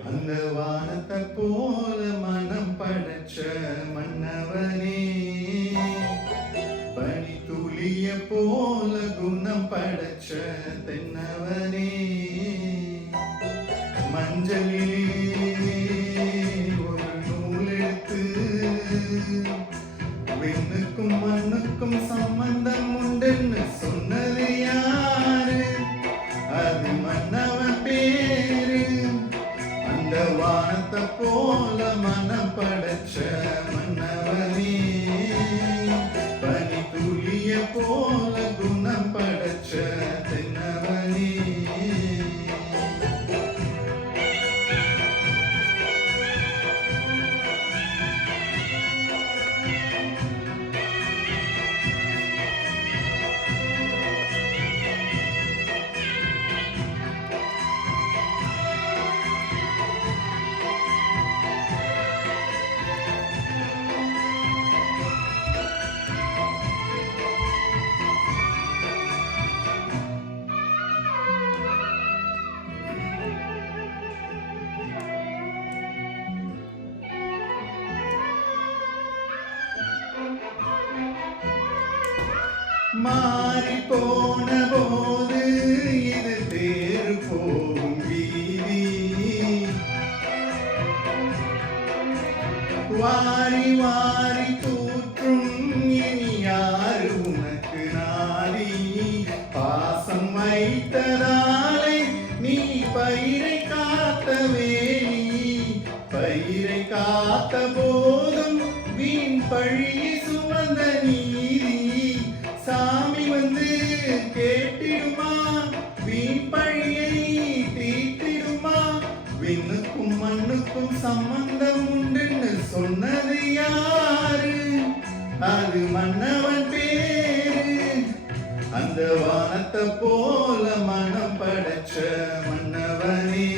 அந்த வானத்தை போல மனம் படைச்ச மன்னவனே, பனி துளிய போல குணம் படைச்ச தென்னவனே, மஞ்சளிலே ஒரு நூல் எடுத்து விண்ணுக்கும் மண்ணுக்கும் சம்பந்தம் உண்டுன்னு சொன்னது யாரு? அது மன்னவன் பேரு. அந்த வானத்தை போல மனம் படைச்ச மன்னவனே, பனி துளிய போல குணம் படைச்ச தென்னவனே. மாறி போன போது இது தேர் போகும் வீதி, வாரி வாரி தூற்றும் இனி யாரு உனக்கு நாடி? பாசம் வைத்ததாலே நீ பயிரை காத்த வேலி, பயிரை காத்த போதும் வீண் பழி சுமந்த நீதி. சாமி வந்து கேட்டிடுமா? வீண் பழியை தீர்த்திடுமா? விண்ணுக்கும் மண்ணுக்கும் சம்பந்தம் உண்டுன்னு சொன்னது யாரு? அது மன்னவன் பேரு. அந்த வானத்தை போல மனம் படைச்ச மன்னவனே,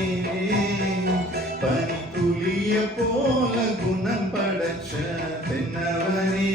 பனி துளிய போல குணம் படைச்ச தென்னவனே.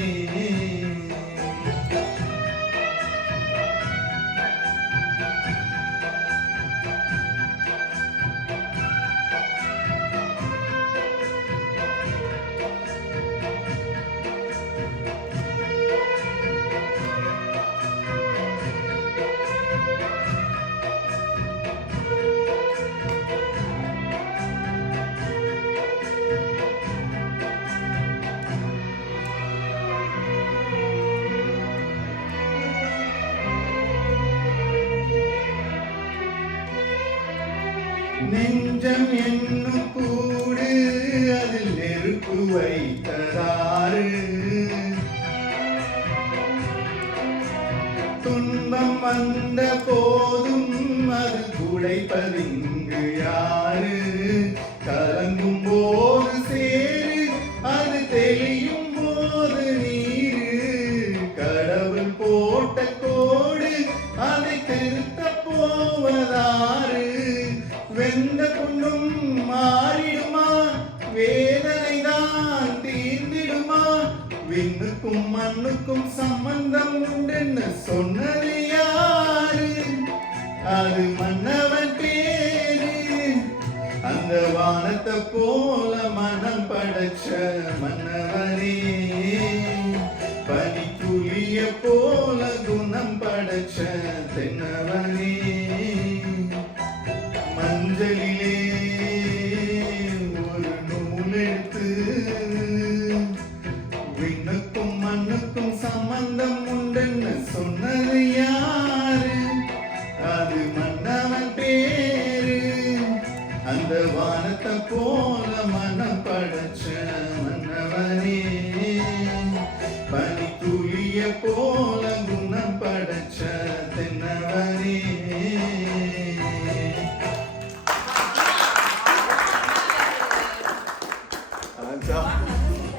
நெஞ்சம் என்னும் கூடு அதில் நெருப்பு வைத்ததாறு, துன்பம் வந்த போதும் அது குடைப்பதிங்கு யாரு? கலங்கும் போது சேரு, அது தெளியும் போது நீரு. கடவுள் போட்ட கோடு அதை திருத்த போவதாறு? வெந்த புண்ணும் மாறிடுமா? வேதனை தான் தீர்ந்திடுமா? விண்ணுக்கும் மண்ணுக்கும் சம்பந்தம் உண்டுன்னு சொன்னது யாரு? அது மன்னவன் பேரு. அந்த வானத்தை போல மனம் படைச்ச மன்னவனே, பனி துளிய போல குணம் படைச்ச தென்னவனே, மஞ்சளிலே ஒரு நூல் எடுத்து விண்ணுக்கும் மண்ணுக்கும் சம்பந்தம் உண்டுன்னு சொன்னது யாரு? அது மன்னவன் பேரு. அந்த வானத்தை போல மனம் படைச்ச மன்னவனே, பனி துளிய போல குணம் படைச்ச